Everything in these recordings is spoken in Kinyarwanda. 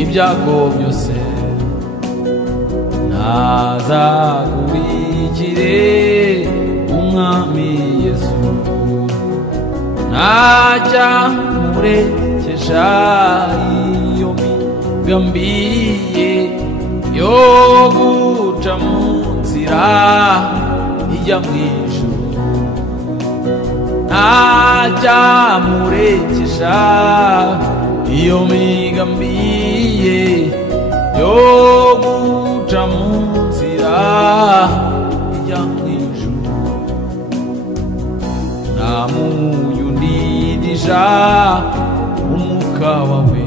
ibyago byose nazakurikire umwami Yesu najya murekesha iyo migambi ye yo guca mu nzira ijya mu ijuru najya murekesha iyo migambi ye yo guca mu nzira ijya mu ijuru namuyundidisha umwuka wawe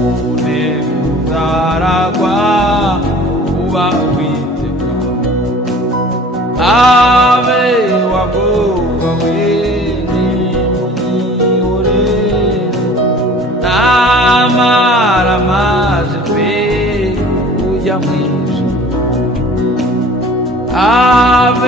umunebwe uzaragwa kuba witeka ave wagoga we amaramaje pe ujya mu ijuru ave